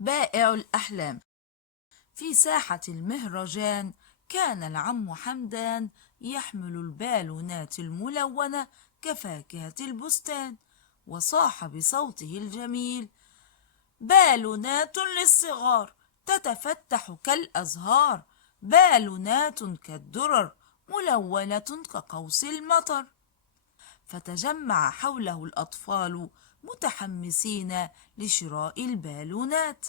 بائع الأحلام. في ساحة المهرجان كان العم حمدان يحمل البالونات الملونة كفاكهة البستان، وصاح بصوته الجميل: بالونات للصغار تتفتح كالأزهار، بالونات كالدرر ملونة كقوس المطر. فتجمع حوله الأطفال متحمسين لشراء البالونات.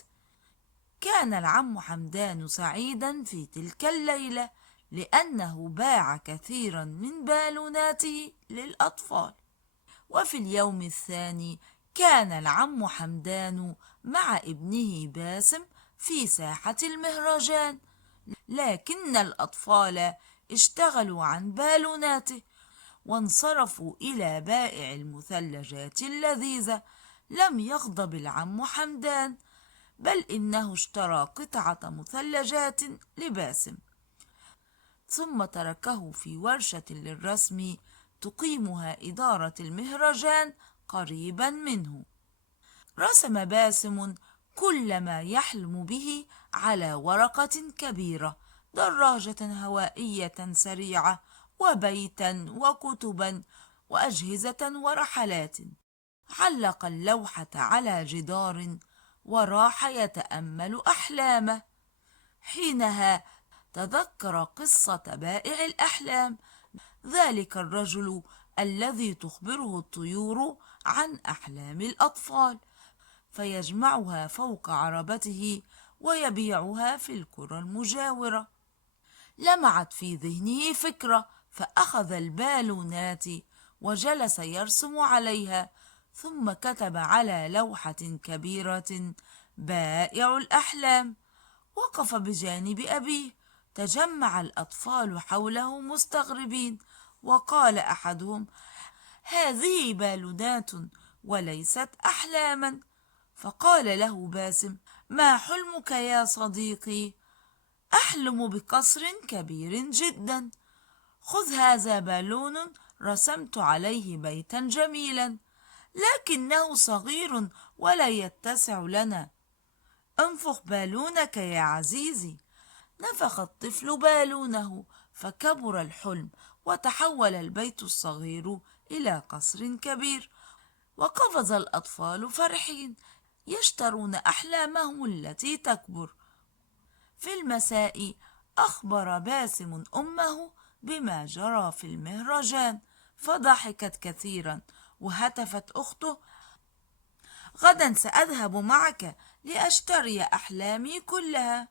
كان العم حمدان سعيدا في تلك الليلة لأنه باع كثيرا من بالوناته للأطفال. وفي اليوم الثاني كان العم حمدان مع ابنه باسم في ساحة المهرجان، لكن الأطفال اشتغلوا عن بالوناته وانصرفوا إلى بائع المثلجات اللذيذة. لم يغضب العم حمدان، بل إنه اشترى قطعة مثلجات لباسم، ثم تركه في ورشة للرسم تقيمها إدارة المهرجان قريبا منه. رسم باسم كل ما يحلم به على ورقة كبيرة: دراجة هوائية سريعة، وبيتا، وكتبا، وأجهزة، ورحلات. علق اللوحة على جدار وراح يتأمل أحلامه. حينها تذكر قصة بائع الأحلام، ذلك الرجل الذي تخبره الطيور عن أحلام الأطفال فيجمعها فوق عربته ويبيعها في القرى المجاورة. لمعت في ذهنه فكرة، فأخذ البالونات وجلس يرسم عليها، ثم كتب على لوحة كبيرة: بائع الأحلام. وقف بجانب أبيه. تجمع الأطفال حوله مستغربين، وقال أحدهم: هذه بالونات وليست أحلاما. فقال له باسم: ما حلمك يا صديقي؟ أحلم بقصر كبير جدا. خذ هذا بالون رسمت عليه بيتا جميلا، لكنه صغير ولا يتسع لنا. انفخ بالونك يا عزيزي. نفخ الطفل بالونه، فكبر الحلم وتحول البيت الصغير إلى قصر كبير. وقفز الأطفال فرحين يشترون أحلامهم التي تكبر. في المساء أخبر باسم أمه بما جرى في المهرجان، فضحكت كثيرا، وهتفت أخته: غدا سأذهب معك لأشتري أحلامي كلها.